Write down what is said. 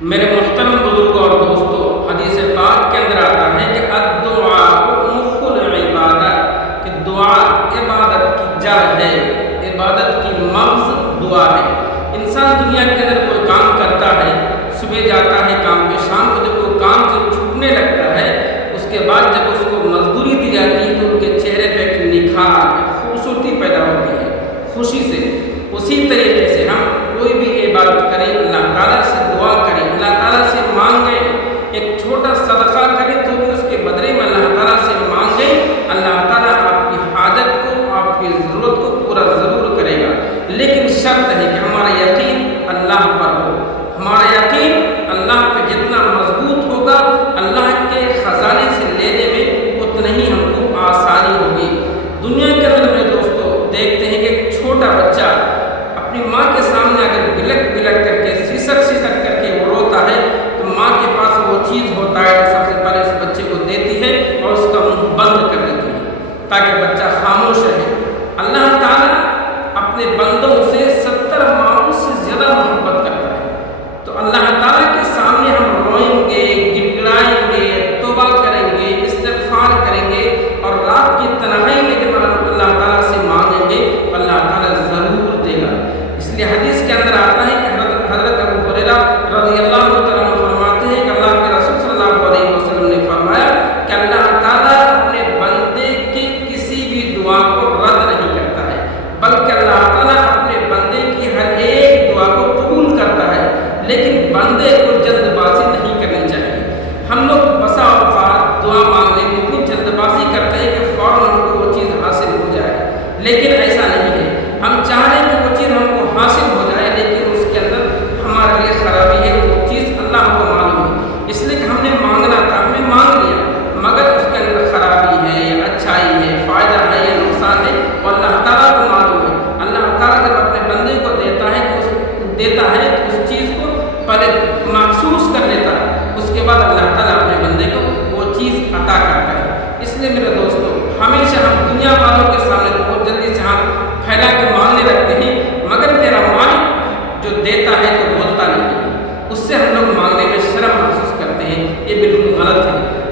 میرے محترم بزرگوں اور دوستوں، حدیث پاک کے اندر آتا ہے کہ الدعاء مخ العبادت، کہ دعا عبادت کی جڑ ہے، عبادت کی مغز دعا ہے۔ انسان دنیا کے اندر کوئی کام کرتا ہے، صبح جاتا ہے کام پہ، شام کو جب وہ کام سے چھوٹنے لگتا ہے، اس کے بعد جب اس کو مزدوری دی جاتی ہے تو ان کے چہرے پہ ایک نکھار، خوبصورتی پیدا ہوتی ہے خوشی سے۔ اسی طریقے سے ہم کوئی بھی عبادت کریں، اللہ تعالیٰ سے دعا کریں، اللہ تعالیٰ سے مانگیں، ایک چھوٹا صدقہ کریں تو بھی اس کے بدلے میں اللہ تعالیٰ سے مانگیں، اللہ تعالیٰ آپ کی حاجت کو، آپ کی ضرورت کو پورا ضرور کرے گا۔ لیکن شرط ہے کہ ہمارا یقین اللہ پر ہو۔ ہمارا یقین اللہ پہ جتنا مضبوط ہوگا، اللہ کے خزانے سے لینے میں اتنا ہی ہم کو آسانی ہوگی۔ دنیا کے اندر میرے دوستوں دیکھتے ہیں کہ ایک چھوٹا بچہ اپنی ماں کے سامنے اگر بلک بلک کر کے، سسک کر کے وہ روتا ہے تو ماں کے پاس وہ چیز ہوتا ہے کہ سب سے پہلے اس بچے کو دیتی ہے اور اس کا منہ بند کر دیتی ہے تاکہ بچہ خاموش رہے۔ اللہ تعالیٰ اپنے بندوں سے 70 ماؤں سے زیادہ محبت کرتا ہے، تو اللہ تعالیٰ کے سامنے ہم روئیں گے، گڑگڑائیں گے، توبہ کریں گے، استغفار کریں گے، اور رات کی تنہائی میں جب اللہ تعالیٰ سے مانگیں گے اللہ تعالیٰ ضرور دے گا۔ اس لیے حدیث کے اندر آتا ہے کہ حضرت ابو ہریرہ رضی اللہ تعالیٰ عنہ فرماتے ہیں کہ اللہ کے رسول صلی اللہ علیہ وسلم نے فرمایا کہ اللہ تعالیٰ اپنے بندے کی کسی بھی دعا کو رد نہیں کرتا ہے، بلکہ اللہ تعالیٰ اپنے بندے کی ہر ایک دعا کو قبول کرتا ہے، لیکن بندے کو جلد بازی نہیں کرنی چاہیے۔ ہم لوگ بسا اوقات دعا مانگنے میں اتنی جلد بازی کرتے ہیں کہ فوراً ہم کو وہ چیز حاصل ہو جائے، لیکن ایسا نہیں ہے۔ ہم چاہ رہے ہیں کہ وہ چیز ہم کو حاصل ہو جائے، لیکن اس کے اندر ہمارے لیے خرابی ہے، وہ چیز اللہ کو معلوم ہے، اس لیے کہ ہم نے مانگنا تھا، ہم نے مانگ لیا، مگر اس کے اندر خرابی ہے یا اچھائی ہے، فائدہ ہے یا نقصان ہے، وہ اللہ تعالیٰ کو معلوم ہے۔ اللہ تعالیٰ جب اپنے بندے کو دیتا ہے تو اس چیز کو پہلے محسوس کر لیتا ہے، اس کے بعد اللہ تعالیٰ اپنے بندے کو وہ چیز عطا کرتا ہے۔ اس لیے میرے دوستوں، ہمیشہ ہم دنیا والوں کے سامنے بہت جلدی سے ہم پھیلا کے مانگنے لگتے ہیں، مگر میرا مالک جو دیتا ہے تو بولتا نہیں ہے، اس سے ہم لوگ مانگنے میں شرم محسوس کرتے ہیں، یہ بالکل غلط ہے۔